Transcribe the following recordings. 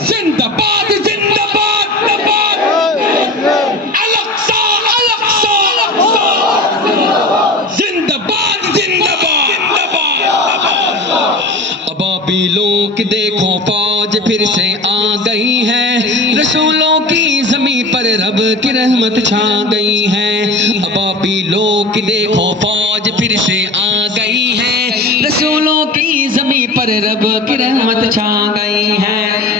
زندہ باد زندہ باد زندہ باد الاقصا الاقصا زندہ باد زندہ باد زندہ باد ابابیلوں کی دیکھو، فوج پھر سے آ گئی ہے۔ رسولوں کی زمین پر رب کی رحمت چھا گئی ہے۔ ابابیلوں کی دیکھو، فوج پھر سے آ گئی ہے۔ رسولوں کی زمین پر رب کی رحمت چھا گئی ہے۔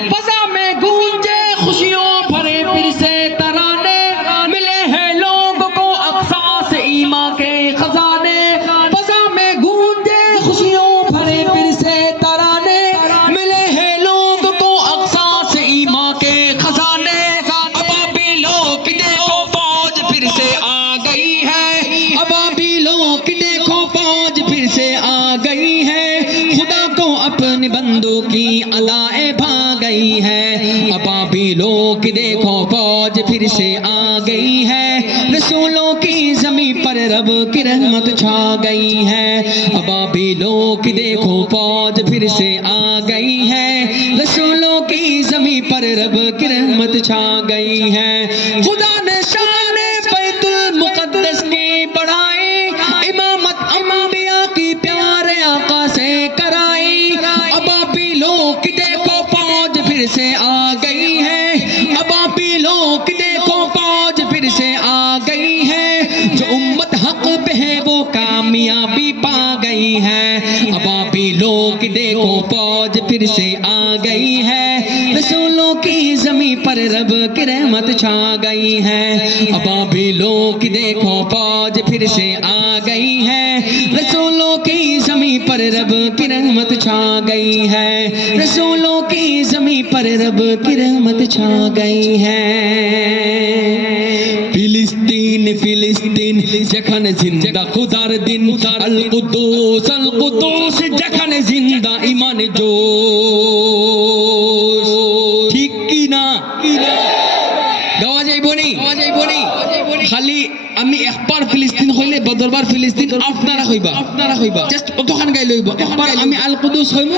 خوشیوں بھرے پھر سے ترانے ملے ہیں لوگ کو اقساس ایما کے خزانے۔ ابابیلوں کی دیکھو فوج پھر سے آ گئی ہے۔ ابا بھی لوگ دیکھو فوج پھر سے آ گئی ہے۔ خدا کو اپنے بندوں کی علائیں بھا گئی ہے۔ ابا بھی لوگ دیکھو فوج پھر سے آ گئی ہے۔ رسولوں کی زمین پر رب کی رحمت چھا گئی ہے۔ ابابیلوں لوگ دیکھو، فوج پھر سے آ گئی ہے۔ رسولوں کی زمین پر رب کی رحمت چھا گئی ہے۔ خدا نے شان بیت المقدس کی بڑھائی، امامت انبیاء کی پیارے آقا سے کرائی۔ ابابیلوں لوگ دیکھو، فوج پھر سے آ گئی ہے۔ ابابیلوں لوگ دیکھو، فوج پھر سے آ گئی ہے کامیابی پا گئی ہے۔ ابابی لوگ دیکھو پوج پھر سے آ گئی ہے۔ رسولوں کی زمین پر رب کی رحمت چھا گئی ہے۔ ابابی لوگ دیکھو پوج پھر سے آ گئی ہے۔ رسولوں کی زمین پر رب کی رحمت چھا گئی ہے۔ رسولوں کی زمین پر رب کی رحمت چھا گئی ہے۔ ফিলিস্তিন ফিলিস্তিন যেখানে জিন্দা খুদার দিন আল কুদ্দুস আল কুদ্দুস যেখানে জিন্দা ইমান জোশ। ঠিক কি না? গাওয়া যাইব নি? গাওয়া যাইব নি খালি আমি একবার ফিলিস্তিন হইলে বদরবার ফিলিস্তিন আপনারা হইবা। আপনারা হইবা। জাস্ট অতখান গাই লইব। একবার আমি আল কুদ্দুস হইব